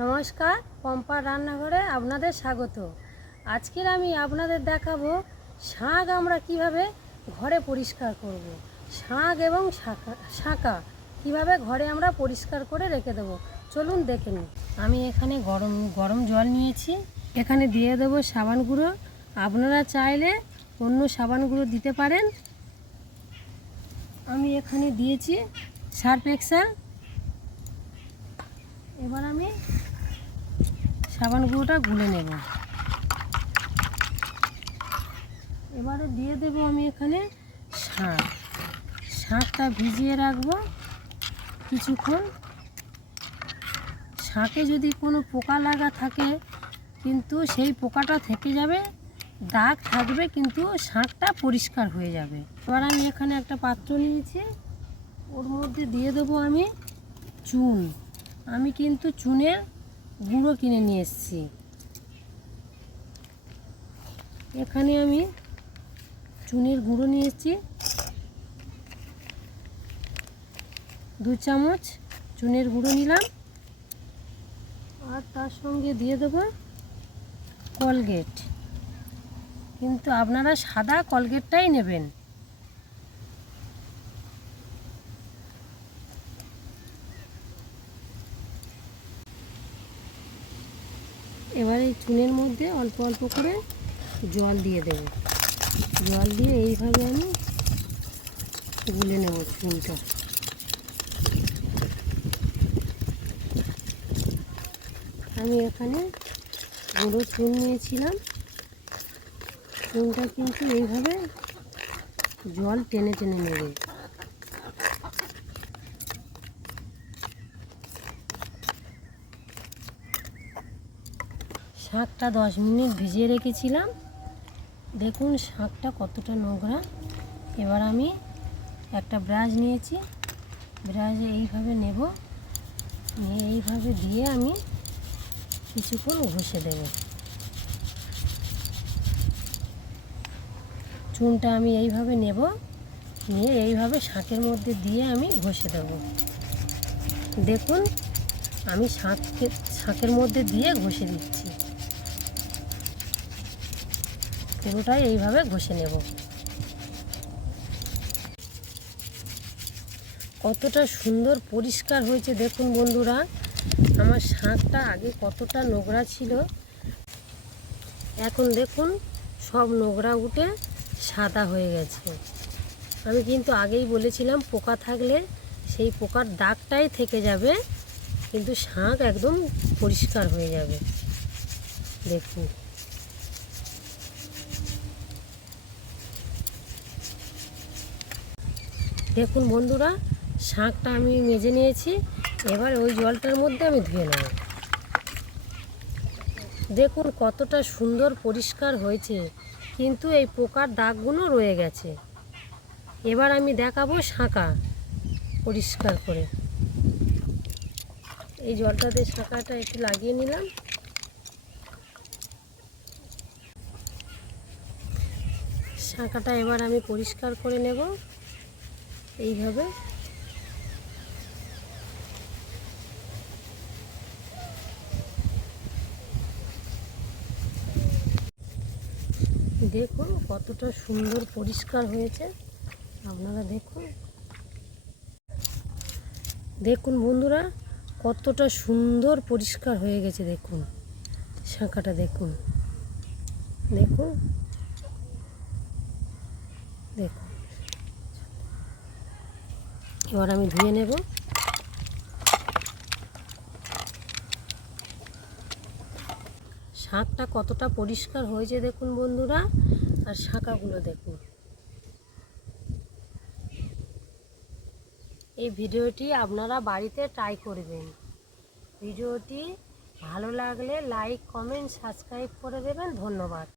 নমস্কার, পম্পার রান্নাঘরে আপনাদের স্বাগত। আজকের আমি আপনাদের দেখাবো শাক আমরা কিভাবে ঘরে পরিষ্কার করব। শাক এবং শাঁকা কিভাবে ঘরে আমরা পরিষ্কার করে রেখে দেবো, চলুন দেখে নিই। আমি এখানে গরম জল নিয়েছি, এখানে দিয়ে দেবো সাবান গুঁড়ো। আপনারা চাইলে অন্য সাবান গুঁড়ো দিতে পারেন। আমি এখানে দিয়েছি সার্ফ এক্সেল। এবার আমি সাবান গুঁড়োটা গুলে নেব। এবারে দিয়ে দেব আমি এখানে শাকটা ভিজিয়ে রাখবো কিছুক্ষণ। শাকে যদি কোনো পোকা লাগা থাকে কিন্তু সেই পোকাটা থেকে যাবে, দাগ থাকবে কিন্তু শাকটা পরিষ্কার হয়ে যাবে। এবার আমি এখানে একটা পাত্র নিয়েছি, ওর মধ্যে দিয়ে দেবো আমি চুন। আমি কিন্তু চুনের গুঁড়ো কিনে নিয়ে এসেছি। এখানে আমি চুনের গুঁড়ো নিয়ে এসেছি 2 চামচ চুনের গুঁড়ো নিলাম। আর তার সঙ্গে দিয়ে দেবো কলগেট, কিন্তু আপনারা সাদা কলগেটটাই নেবেন। এবার এই চুনের মধ্যে অল্প অল্প করে জল দিয়ে দেব। জল দিয়ে এইভাবে আমি গুলে নেব চুনটা। আমি এখানে গুঁড়ো চুন নিয়েছিলাম। চুনটা কিন্তু এইভাবে জল টেনে টেনে নেবে। শাকটা 10 মিনিট ভিজিয়ে রেখেছিলাম। দেখুন শাকটা কতটা নোংরা। এবার আমি একটা ব্রাশ নিয়েছি, ব্রাশে এইভাবে নেব, নিয়ে এইভাবে দিয়ে আমি কিছুক্ষণ ঘষে দেব। চুনটা আমি এইভাবে নেব, নিয়ে এইভাবে শাকের মধ্যে দিয়ে আমি ঘষে দেব। দেখুন আমি শাকের মধ্যে দিয়ে ঘষে দিচ্ছি। পুরোটাই এইভাবে ঘষে নেব। কতটা সুন্দর পরিষ্কার হয়েছে দেখুন বন্ধুরা। আমার শাকটা আগে কতটা নোংরা ছিল, এখন দেখুন সব নোংরা উঠে সাদা হয়ে গেছে। আমি কিন্তু আগেই বলেছিলাম পোকা থাকলে সেই পোকার দাগটাই থেকে যাবে, কিন্তু শাক একদম পরিষ্কার হয়ে যাবে। দেখুন দেখুন বন্ধুরা, শাকটা আমি মেজে নিয়েছি। এবার ওই জলটার মধ্যে আমি ধুয়ে নেব। দেখুন কতটা সুন্দর পরিষ্কার হয়েছে, কিন্তু এই পোকার দাগগুলো রয়ে গেছে। এবার আমি দেখাবো শাঁকা পরিষ্কার করে। এই জলটাতে শাঁকাটা একটু লাগিয়ে নিলাম। শাঁকাটা এবার আমি পরিষ্কার করে নেব এইভাবে। দেখুন কতটা সুন্দর পরিষ্কার হয়েছে, আপনারা দেখুন। দেখুন বন্ধুরা কতটা সুন্দর পরিষ্কার হয়ে গেছে। দেখুন শাঁকাটা দেখুন, দেখুন দেখুন। এবার আমি ধুয়ে নেব। শাকটা কতটা পরিষ্কার হয়েছে দেখুন বন্ধুরা, আর শাঁকাগুলো দেখুন। এই ভিডিওটি আপনারা বাড়িতে ট্রাই করবেন। ভিডিওটি ভালো লাগলে লাইক, কমেন্ট, সাবস্ক্রাইব করে দেবেন। ধন্যবাদ।